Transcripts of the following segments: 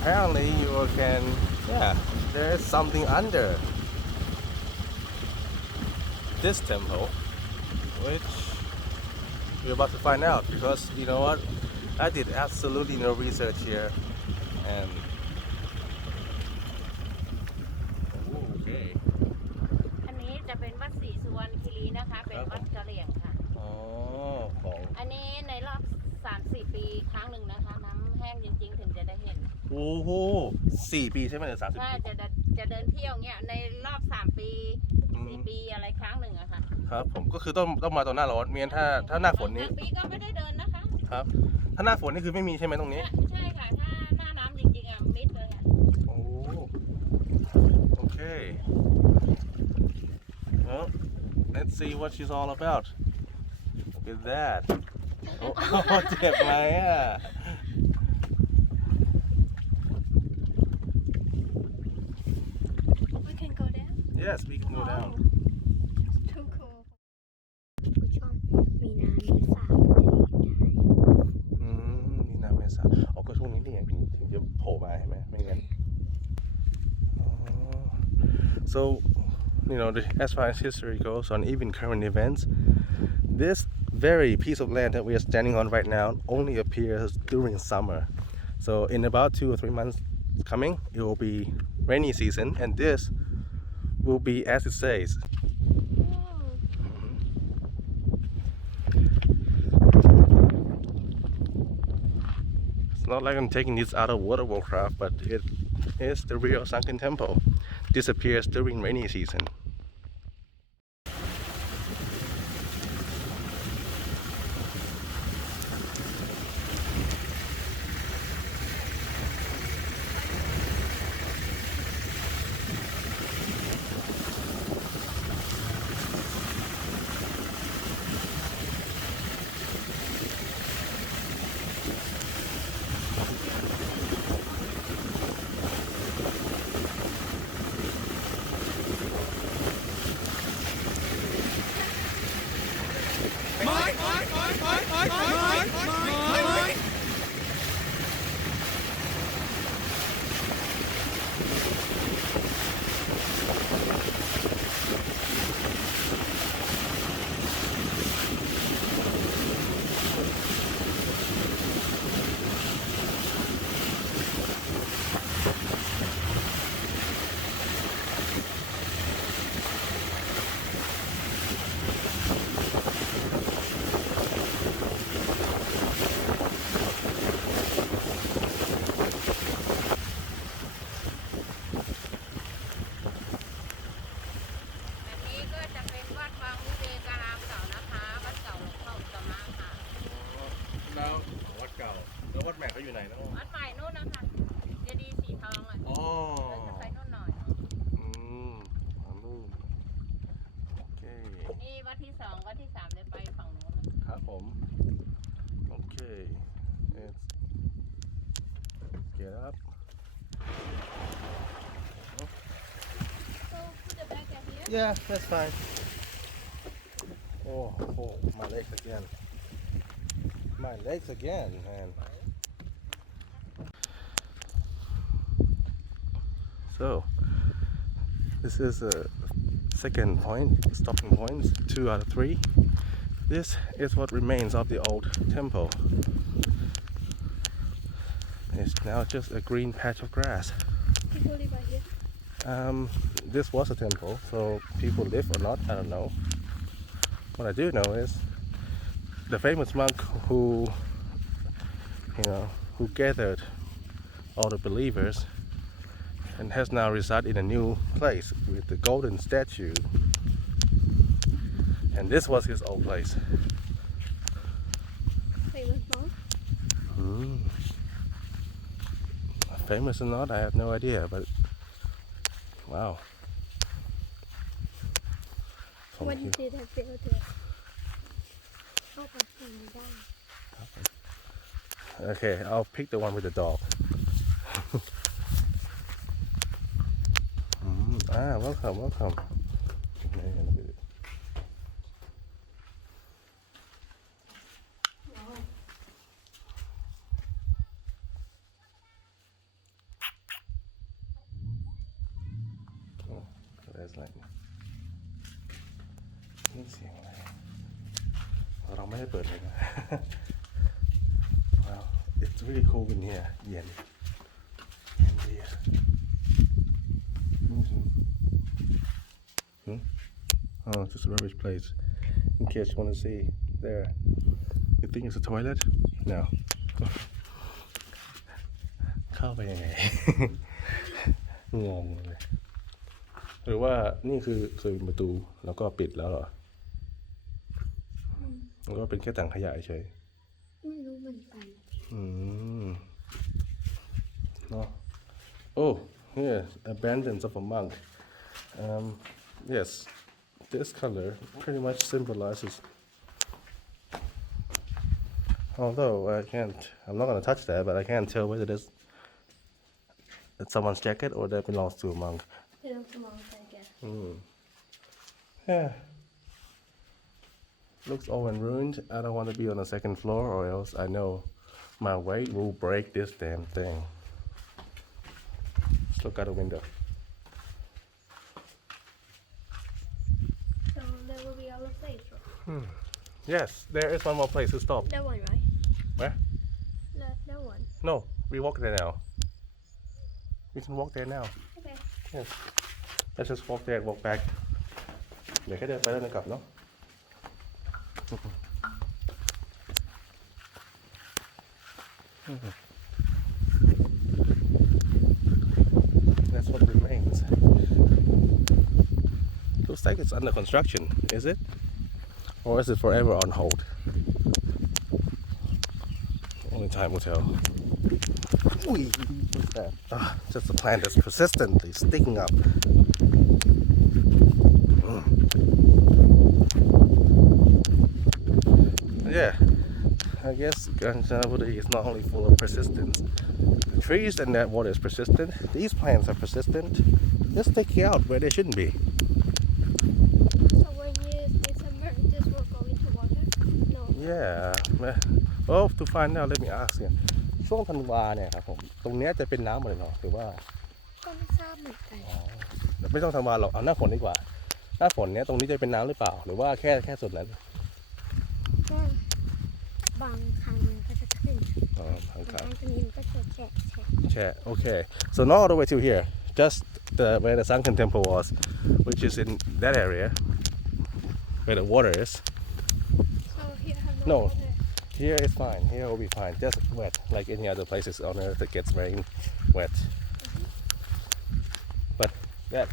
apparently you can, yeah, there's something under this temple, which we're about to find out because you know what? I did absolutely no research here, and okay. อันนี้จะเป็นวัดศรีสุวรรณคีรีนะคะเป็นวัดกะเหรี่ยงค่ะอ๋อของอันนี้ในรอบ 3-4 ปีครั้งหนึ่งนะคะน้ำแห้งจริงๆถึงจะได้เห็นโอ้โห4 ปีใช่ไหมหรือ30 ปีใช่จะเดินเที่ยวเงี้ยในรอบ 3 ปี4 ปีอะไรครั้งหนึ่งอะค่ะครับผมก็คือต้องมาตอนหน้าร้อนเมียนถ้าหน้าฝนนี้ปีก็ไม่ได้เดินนะคะครับถ้าหน้าฝนนี่คือไม่มีใช่ไหมตรงนี้ใช่ค่ะถ้าหน้าน้ำจริงๆอะมิดเลยค่ะโอ้โอเค well let's see what she's all about look at that โอ้เจ็บไหมอ่ะ We can go down. yes we can go down It's too cool. ช่วงมีนาเมษาจะได้ นี่นาเมษาอ๋อก็ช่วงนี้นี่เองถึงจะโผล่มาใช่ไหมไม่งั้นอ๋อ so you know as far as history goes on even current events this very piece of land that we are standing on right now only appears during summer so in about 2 or 3 months coming it will be rainy season and this will be as it says it's not like I'm taking this out of water Warcraft but it is the real sunken temple disappears during rainy seasonแล้ววัดเก่าแล้ววัดใหม่เขาอยู่ไหนนะวัดใหม่นู่นนะคะเจดีย์สีทองอ่ะอ๋อจะไปนู่นหน่อยนู่นโอเคนี่วัดที่2วัดที่3เลยไปฝั่งนู้นครับผมโอเค let's get up So put the bag at here. yeah that's fine oh my legs again man so this is a second point stopping point 2 out of 3 this is what remains of the old temple it's now just a green patch of grass People live right here. this was a temple so people live or not I don't know what I do know is the famous monk who gathered all the believers and has now resided in a new place with the golden statue and this was his old place Famous monk. Famous or not I have no idea but wow What did they build it? เข้าไปทางนี้ได้ okay I'll pick the one with the dog welcome is like นี่เสียงอะไรเราไม่ได้เปิดเลยนะ Wow it's really cool in here เย็นดีอ่ะOh just a rubbish place in case you want to see there you think it's a toilet no เข้าไปยังไง งงเลยหรือว่านี่คือเคยเป็นประตูแล้วก็ปิดแล้วเหรอแล้วก็เป็นแค่ถังขยะเฉย ไม่รู้เหมือนกัน เนาะ Oh here abandons of a monk yes this color pretty much symbolizes although I'm not gonna touch that but I can't tell whether it's someone's jacket or that belongs to a monk belongs to monk I guess yeah looks all and ruined I don't want to be on the second floor or else I know my weight will break this damn thing let's look out the window so there will be other place right? yes there is one more place to stop that one right where that one no we walk there now we can walk there now okay yes let's just walk there and walk back เดี๋ยวแค่เดินไปแล้วเดินกลับเนาะ That's what remains. Looks like it's under construction, is it? Or is it forever on hold? Only time will tell. Ooh, what's that? Just a plant that's persistently sticking up. Yeah, I guess Kanchanaburi is not only full of persistence. The trees and that water is persistent. These plants are persistent. They're sticking out where they shouldn't be. so when it's submerged this will go into water no Yeah. Well, to find out, let me ask you. ช่วงธันวาเนี่ยครับผมตรงเนี้ยจะเป็นน้ำหมดเลยเหรอหรือว่า ก็ไม่ทราบเหมือนกัน ไม่ต้องธันวาหรอกเอาหน้าฝนดีกว่า หน้าฝนเนี้ยตรงนี้จะเป็นน้ำหรือเปล่า หรือว่าแค่ส่วนนั้น ก็บางครั้งมันก็จะขึ้น อ๋อบาง บาง ค ค รั้ รั้ ง งตรงนี้มันก็จะแฉะ Chat. Okay. So not all the way to here. Just where the sunken temple was, which is in that area, where the water is. so here have No. water Here is fine. Here will be fine. Just wet, like any other places on earth that gets rain wet. But that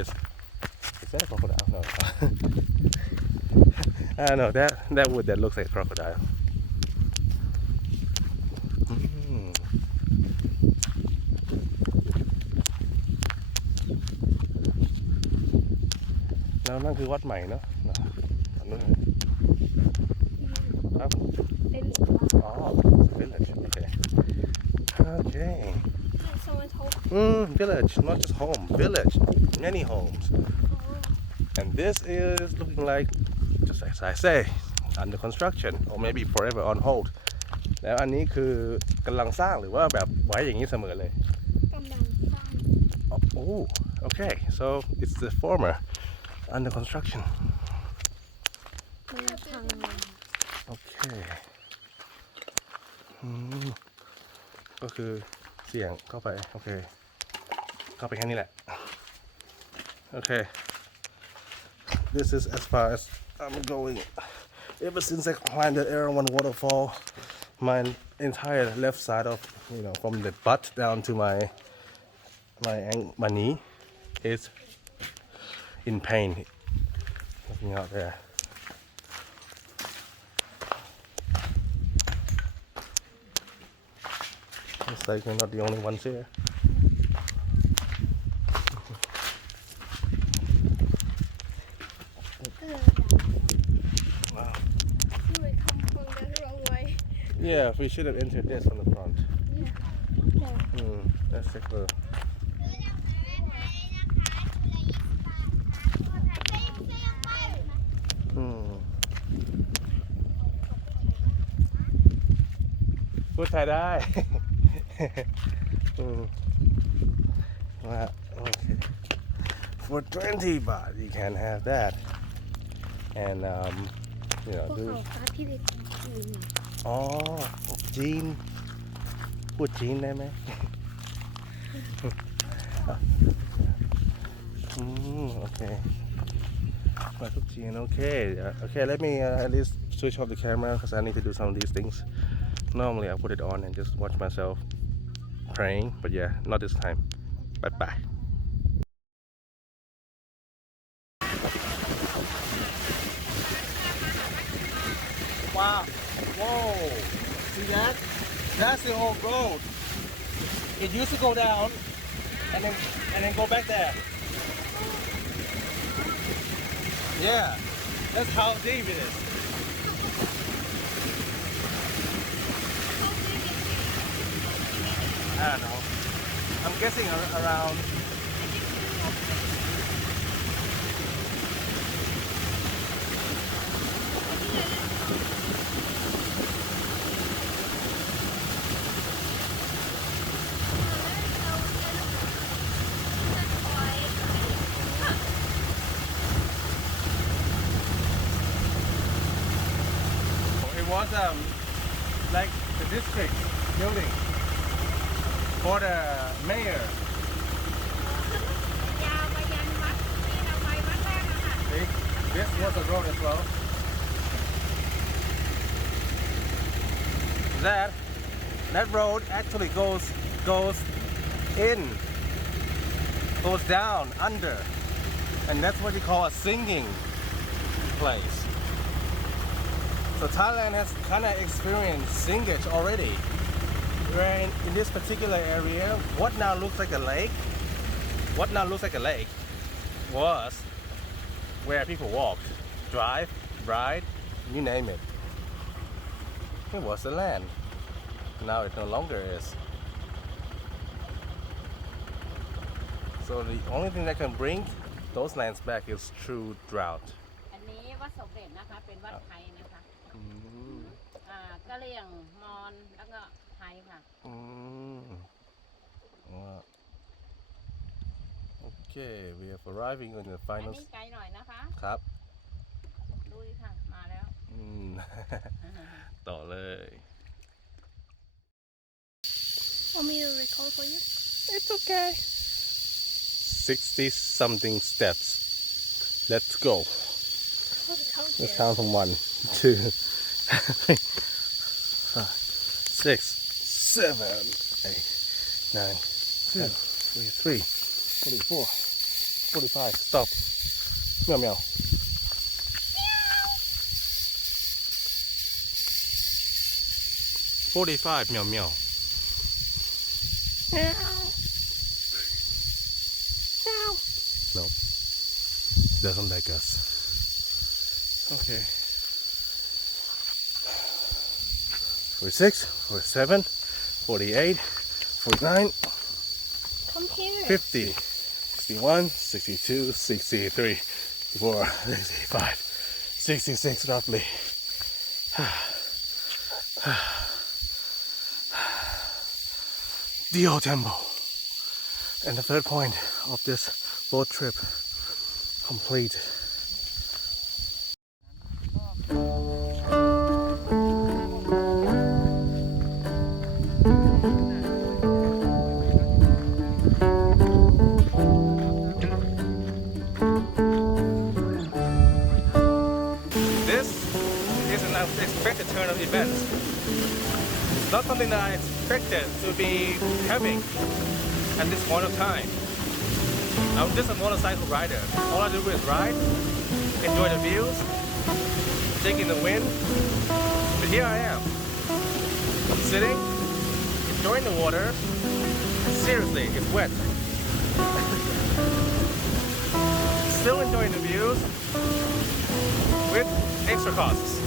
is that a crocodile? No. I don't know. That wood that looks like a crocodile. Now นั่นคือวัดใหม่เนาะอันนู้นครับ เป็น Oh, village. Okay. Okay. someone's home Village, not just home. Village. Many homes. oh And this is looking like, just as I say, under construction or maybe forever on hold. แล้วอันนี้คือกำลังสร้างหรือว่าแบบไว้อย่างนี้เสมอเลย กำลังสร้าง Oh, okay. So it's the former under construction. มันพัง Okay. ก็คือเสียงเข้าไปโอเคเข้าไปแค่นี้แหละ Okay. This is as far as I'm going. Ever since I climbed that Erawan waterfall, my entire left side of from the butt down to my knee is in pain. Looking out there. Looks like we're not the only ones here. Wow. You would come from the wrong way Yeah, we should have entered this from the front. yeah Let's check the.พูดไทยได้ ว่าโอเค For 20 baht, you can have that. And, you know, พวก do เขาฟ้าที่เด็กอยู่ไหน อ๋อจีนพูดจีนได้ไหม okay มาทุกจีน okay okay let me at least switch off the camera because I need to do some of these things normally I put it on and just watch myself praying but yeah not this time bye bye wow whoa see that that's the old road it used to go down and then go back there yeah that's how deep it is I don't know I'm guessing around it was like the district building for the mayor ยาวไปยันวัดที่เราไปวัดแรกอะค่ะ See, this was a road as well that road actually goes in goes down under and that's what you call a singing place so Thailand has kind of experienced singage already where in this particular area what now looks like a lake was where people walked drive ride you name it it was the land now it no longer is so the only thing that can bring those lands back is through drought อันนี้วัดสมเด็จนะคะเป็นวัดไทยนะคะกะเหรี่ยงมอญแล้วก็ไทยค่ะ Okay we are arriving on the อัน final นี้ไกลหน่อยนะคะ ครับ ดูค่ะมาแล้ว ต่อเลย Want me to record for you? It's okay 60 something steps let's go let's count from 1 2 3 5 6 7 8 9 10 43 44 45 stop เมียวเมียว45 meow meow. Nope. Doesn't like us. Okay. 46, 47, 48, 49, Come here. 50, 61, 62, 63, 64, 65, 66 roughly. Dio Temple. And the third point of this boat trip complete. This is an unexpected turn of events. It's not something that I expected to be having at this point of time. I'm just a motorcycle rider. All I do is ride, enjoy the views, take in the wind. But here I am. I'm sitting, enjoying the water. Seriously, it's wet. Still enjoying the views with extra costs.